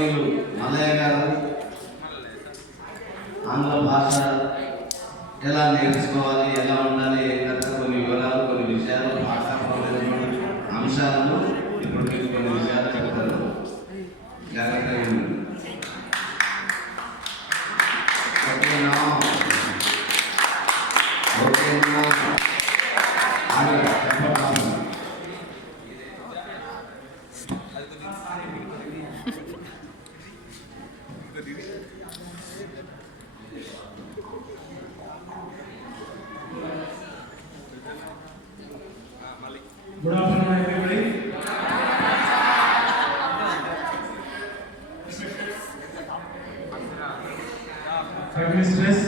మల్లయ్య గారు ఆంగ్ల భాష ఎలా నేర్చుకోవాలి, ఎలా ఉండాలి, కొన్ని వివరాలు, కొన్ని విషయాలు, భాషాపరమైన అంశాలను ఇప్పుడు మీకు కొన్ని విషయాలు చెప్తారు. జాగ్రత్తగా ఓకేనా? ఓకేనా? Good afternoon, everybody. Headmistress,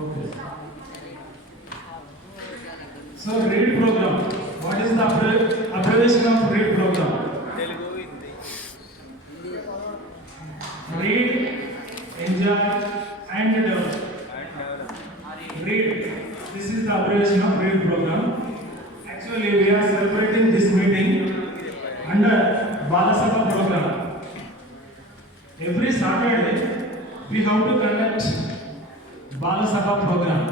okay. So, read program. What is the abbreviation of read program? Read, enjoy, and develop. Read. This is the abbreviation of read program. Actually, we are celebrating this meeting under Balasabha program. Every Saturday, we have to conduct Balasabha program.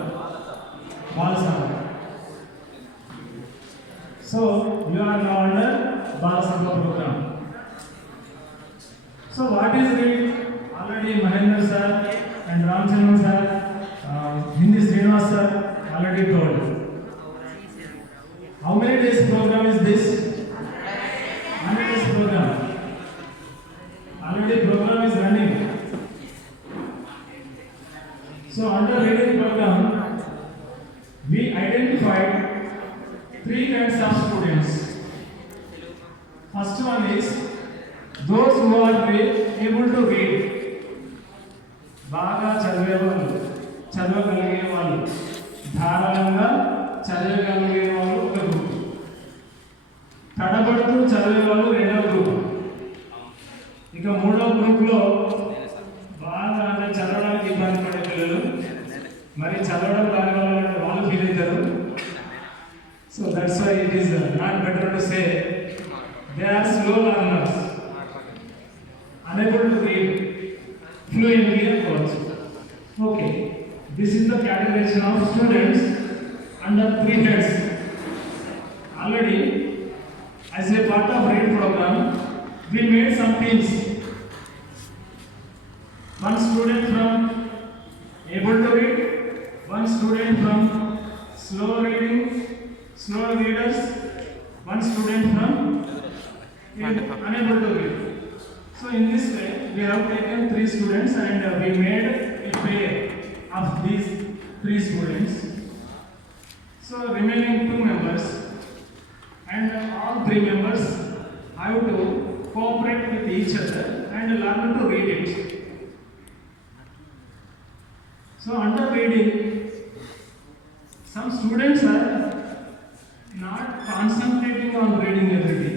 Balasabha. So, you are now under Balasabha program. So, what is read? Already Mahendra sir and Ramchandran sir, Hindi Srinivas sir already told. How many days program is this? 100 days program. Already program is running. So, under reading program, we identified 3 kinds of students. First one is those who are able to read. బాగా చదవగలిగే వాళ్ళు, ధారాళంగా చదవగలిగే వాళ్ళు ఒక గ్రూప్. తడబడుతూ చదివే వాళ్ళు రెండవ గ్రూప్. ఇక మూడవ గ్రూప్లో బాగా చదవడానికి ఇబ్బంది పడే పిల్లలు, మరి చదవడం దాని వల్ల వాళ్ళు ఫీల్ అవుతారు. So that's why it is not better to say they are slow learners, unable to read fluently and also. Okay, this is the categorization of students under 3 heads. Already, as a part of read program, we made some teams. One student from able to read, one student from slow readers, one student from unable to read. So in this way, we have taken 3 students and we made a pair of these 3 students. So remaining 2 members and all 3 members have to cooperate with each other and learn to read it. So under reading, some students are not concentrating on reading everything.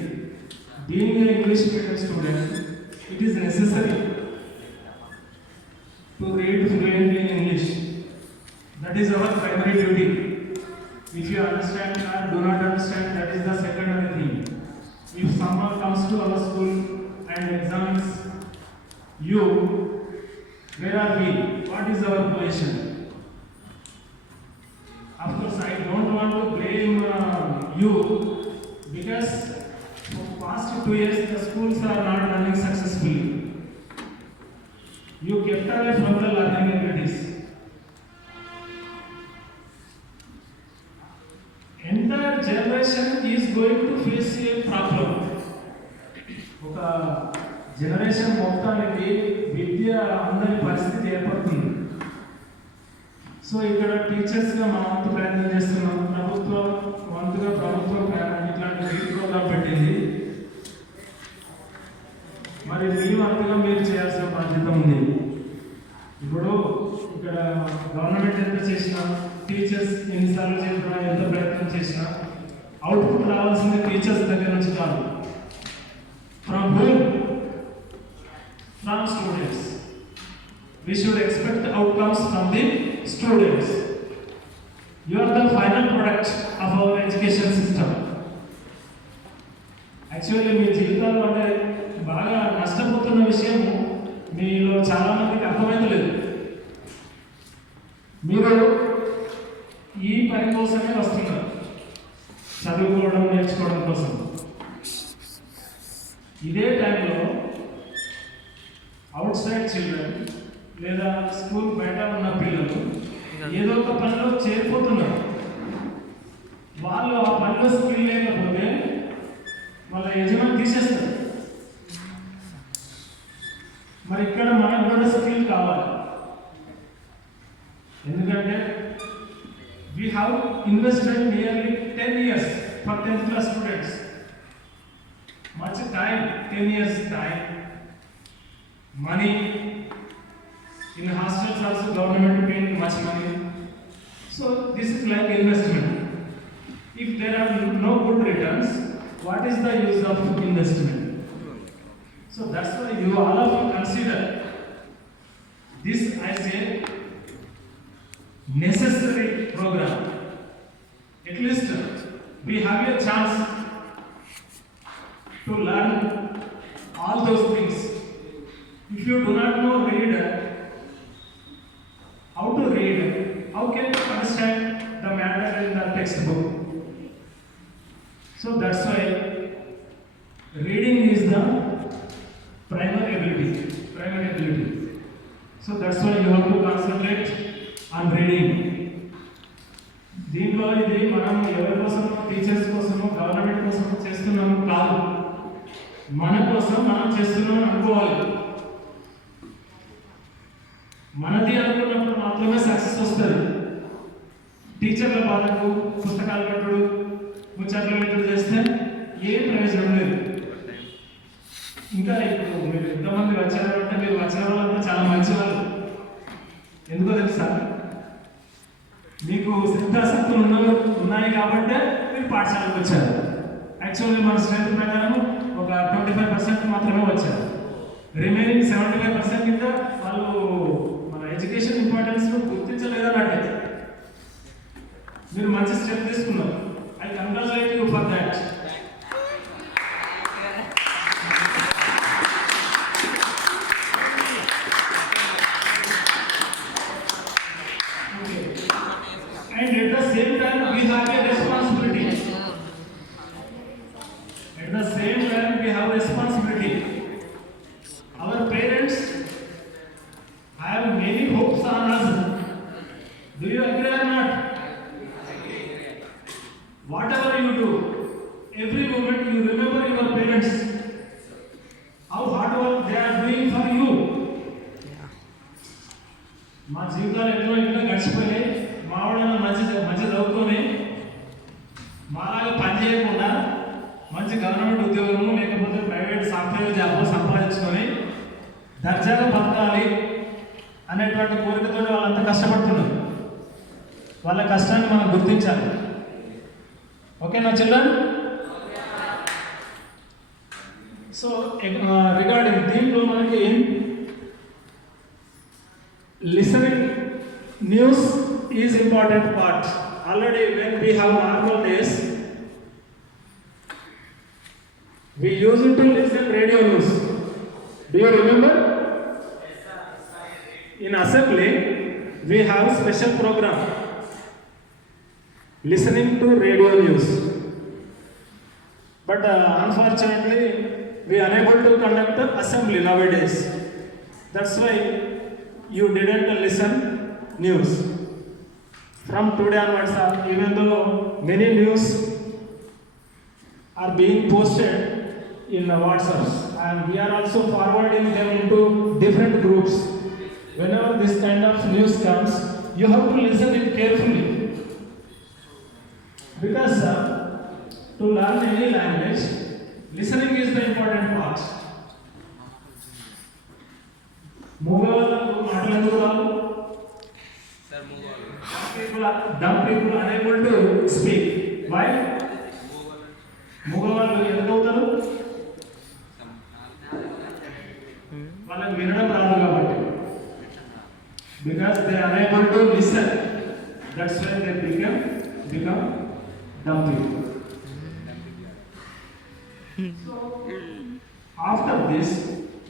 Being an English medium student, it is necessary to read fluently in English. That is our primary duty. If you understand or do not understand, that is the secondary thing. If someone comes to our school and examines you, where are we? What is our position? Of course, I don't want to blame you because for past 2 years the schools are not running successfully. You kept away from the learning abilities. Entire generation is going to face a problem. ఒక జనరేషన్ మొత్తానికి విద్య అందరి పరిస్థితి ఏర్పడుతుంది. సో ఇక్కడ టీచర్స్గా మా వంతు ప్రయత్నం చేస్తున్నాం. ప్రభుత్వం ఇట్లాంటి రీడ్ ప్రోగ్రామ్ పెట్టింది. మరి మీ వంతుగా మీరు చేయాల్సిన బాధ్యత ఉంది. ఇప్పుడు ఇక్కడ గవర్నమెంట్ ఎంత చేసినా, టీచర్స్ ఎన్నిసార్లు చెప్పినా, ఎంత ప్రయత్నం చేసినా అవుట్పుట్ రావాల్సింది టీచర్స్ దగ్గర నుంచి కాదు. From home, from students. we should expect outcomes from the students. You are the final product of our education system. Actually మీ జీవితాల్లో అంటే బాగా నష్టపోతున్న విషయం మీలో చాలా మందికి అర్థమైతలేదు. మీరు ఈ పని కోసమే వస్తున్నారు, చదువుకోవడం నేర్చుకోవడం కోసం. ఇదే టైంలో అవుట్ సైడ్ చిల్డ్రన్ లేదా స్కూల్ బయట ఉన్న పిల్లలు ఏదో ఒక పనిలో చేరిపోతున్నారు. వాళ్ళు ఆ పనిలో స్కిల్ లేకపోతే వాళ్ళ యజమాని తీసేస్తారు. మరి ఇక్కడ మనకు కూడా స్కిల్ కావాలి. ఎందుకంటే we have invested nearly 10 years for 10th class students. Much time, 10 years time, money. In hostels also government paying much money. So this is like investment. If there are no good returns, what is the use of investment? So that's why you all of you consider this as a necessary program. At least we have a chance to learn all those things. If you do not know read, how to read, how can you understand the matter in the textbook? So that's why reading is the primary ability. So that's why you have to concentrate on reading. దీంట్లో ఇది మనం ఎవరి కోసం, టీచర్స్ కోసము, గవర్నమెంట్ కోసం చేస్తున్నాము కాదు, మన కోసం మనం చేస్తున్నాం అనుకోవాలి. మనది అనుకున్నప్పుడు మాత్రమే సక్సెస్ వస్తుంది. టీచర్ల బాధకు పుస్తకాలు పట్టుడు, ముచ్చట్లు పెట్టుడు చేస్తే ఏం ప్రయోజనం లేదు. ఇంకా ఇప్పుడు మీరు ఎంతమంది వచ్చారు అంటే మీరు వచ్చిన వాళ్ళంతా చాలా మంచి వాళ్ళు. ఎందుకో తెలుసా? మీకు సిద్ధాసక్తులు ఉన్నాయి కాబట్టి మీరు పాఠశాలకు వచ్చారు. యాక్చువల్లీ మన స్ట్రెంత్ ప్రకారం ఒక 25% మాత్రమే వచ్చారు. రిమైనింగ్ 75% కింద వాళ్ళు మన ఎడ్యుకేషన్ ఇంపార్టెన్స్ గుర్తించలేదన్నట్టే. మీరు మంచి స్టెప్ తీసుకున్నారు. I congratulate you for that. And at the same time we have a responsibility. At the same time we have responsibility. Our parents have many hopes on us. Do you agree or not? Whatever you do, every moment you remember your parents. How hard work they are doing for you. మా జీవితాలు ఎన్నో గడిచిపోయినాయి. మావాడన మంచి చదువుకొని మాలాగా పని చేయకుండా మంచి గవర్నమెంట్ ఉద్యోగము లేకపోతే ప్రైవేట్ సాఫ్ట్వేర్ జాబ్ సంపాదించుకొని దర్జాగా బతకాలి అనేటువంటి కోరికతో వాళ్ళంతా కష్టపడుతున్నారు. వాళ్ళ కష్టాన్ని మనం గుర్తించాలి. ఓకేనా చిల్డ్రన్? సో రిగార్డింగ్ దీంట్లో మనకి listening news is important part. Already when we have normal days, we used to listen radio news. Do you remember? In assembly we have special program listening to radio news, but unfortunately we are unable to conduct the assembly nowadays. That's why you didn't listen news. From today onwards, even though many news are being posted in WhatsApp, and we are also forwarding them into different groups. Whenever this kind of news comes, you have to listen it carefully, because to learn any language, listening is the important part. Dumb people are unable to speak. Why? మూగవాళ్ళు ఎందుకు అవుతారు? వాళ్ళకి వినడం రాదు కాబట్టి. because they are unable to listen. That's why they become dumb people. So after this,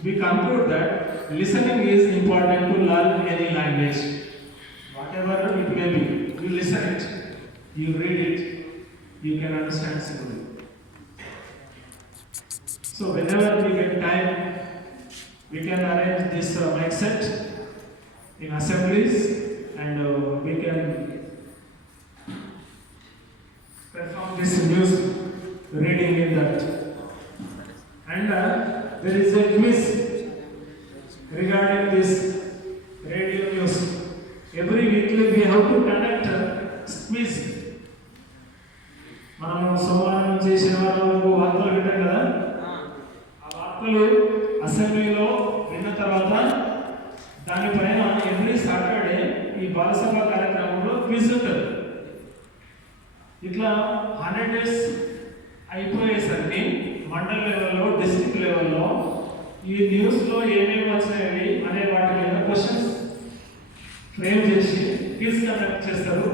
we conclude that listening is important to learn any language. Whatever it may be, you listen it, you read it, you can understand simply. So whenever we get time, we can arrange this mic set in assemblies, and we can perform this news reading in that. And there is a quiz regarding this radio news. Every weekly we have to conduct a quiz. మనం సోమవారం నుంచి శనివారం వరకు వార్తలు వింటాం కదా, ఆ వార్తలు అసెంబ్లీలో విన్న తర్వాత దానిపైన ఎవ్రీ సాటర్డే ఈ బాలసభ కార్యక్రమంలో క్విజ్ ఉంటుంది. ఇట్లా 100 days అయిపోయేసరికి మండల్ లెవెల్లో, డిస్ట్రిక్ట్ లెవెల్లో ఈ న్యూస్లో ఏమేమి వచ్చినాయి అనే వాటి మీద క్వశ్చన్స్ ఫ్రేమ్ చేసి క్విజ్ కండక్ట్ చేస్తారు.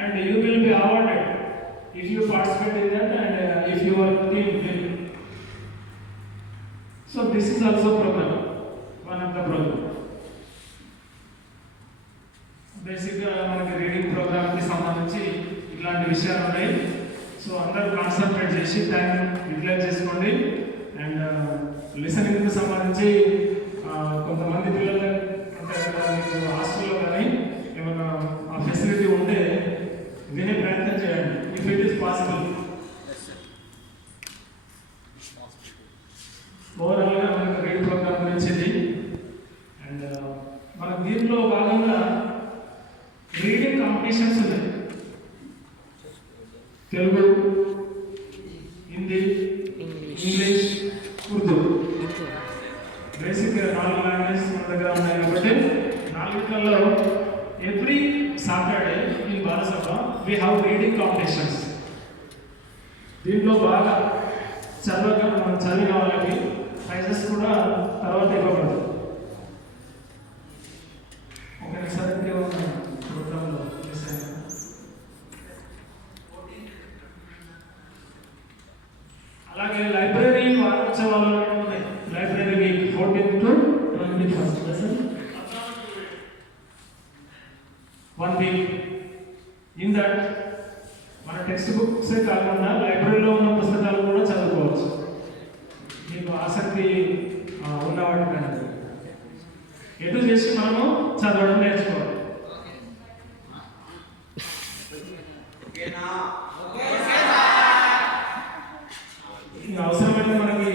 And you will be awarded if you participate in that, and if your team win. So this is also program, one of the program. Basically మనకి రీడింగ్ ప్రోగ్రామ్ కి సంబంధించి ఇట్లాంటి విషయాలు ఉన్నాయి. సో అందరూ కాన్సన్ట్రేట్ చేసి టైం యూటిలైజ్ చేసుకోండి. అండ్ లిసనింగ్ కి సంబంధించి కొంతమంది పిల్లలు అంటే మీకు హాస్టల్లో కానీ ఏమైనా ఆ ఫెసిలిటీ ఉంటే వినే ప్రయత్నం చేయండి, if it is possible. Overall గా మనకు రీడ్ ప్రోగ్రామ్ గురించి, అండ్ మన దీంట్లో భాగంగా రీడింగ్ కాంపిటీషన్స్ ఉన్నాయి. తెలుగు, హిందీ, ఇంగ్లీష్, ఉర్దూ. బేసిక్గా 4 లాంగ్వేజెస్ మన దగ్గర ఉన్నాయి కాబట్టి 4 every Saturday in Balasabha we have reading competitions. దీంట్లో బాగా చదివిన వాళ్ళకి ప్రైజెస్ కూడా తర్వాత ఇవ్వబడతాయి. ఒకసారి ప్రోగ్రాంలో అలాగే లైబ్రరీ వారోత్సవాలు ఉన్నాయి. Library week 14th to 21st, 1 week. In that మన టెక్స్ట్ బుక్సే కాకుండా లైబ్రరీలో ఉన్న పుస్తకాలు కూడా చదువుకోవచ్చు, మీకు ఆసక్తి ఉన్నవాటి పైన. ఎటు చేసి మనము చదవడం నేర్చుకోవాలి. అవసరమైతే మనకి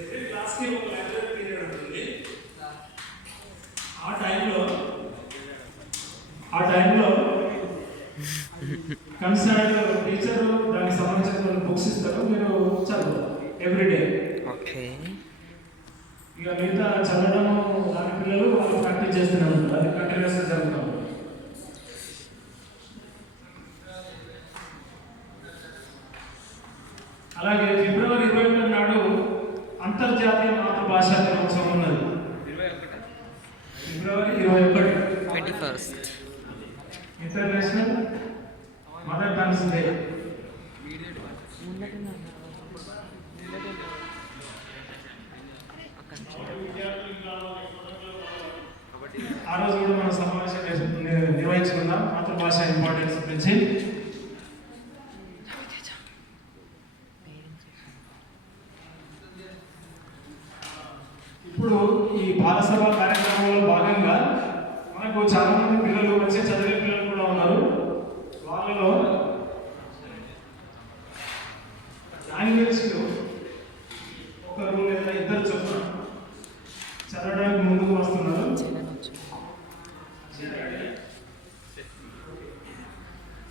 ఎవ్రీ క్లాస్కి ఒక లైబ్రరీ పీరియడ్ ఉంటుంది. ఆ టైంలో కన్సర్న్ టీచర్ దానికి సంబంధించిన బుక్స్ ఇస్తారు, మీరు చదవాలి ఎవ్రీడే. ఇక మిగతా చదవడం దాని పిల్లలు వాళ్ళు ప్రాక్టీస్ చేస్తూనే ఉంటారు, అది కంటిన్యూస్గా జరుగుతాం. అలాగే ఫిబ్రవరి 21 నాడు అంతర్జాతీయ మాతృభాషా దినోత్సవం ఉన్నది. ఫిబ్రవరి 21 ఇంటర్నేషనల్ మదర్ టంగ్స్ డే. ఆ రోజు కూడా మనం సమావేశం నిర్వహించుకుందాం మాతృభాష ఇంపార్టెన్స్ గురించి. ఇప్పుడు ఈ బాలసభ కార్యక్రమంలో భాగంగా మనకు చాలా మంది పిల్లలు వచ్చి చదివే పిల్లలు కూడా ఉన్నారు. వాళ్ళలో లాంగ్వేజ్లో ఒకరు లేదా ఇద్దరు చొప్పున చదవడానికి ముందుకు వస్తున్నారు.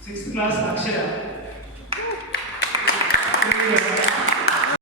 6th క్లాస్ అక్షయ.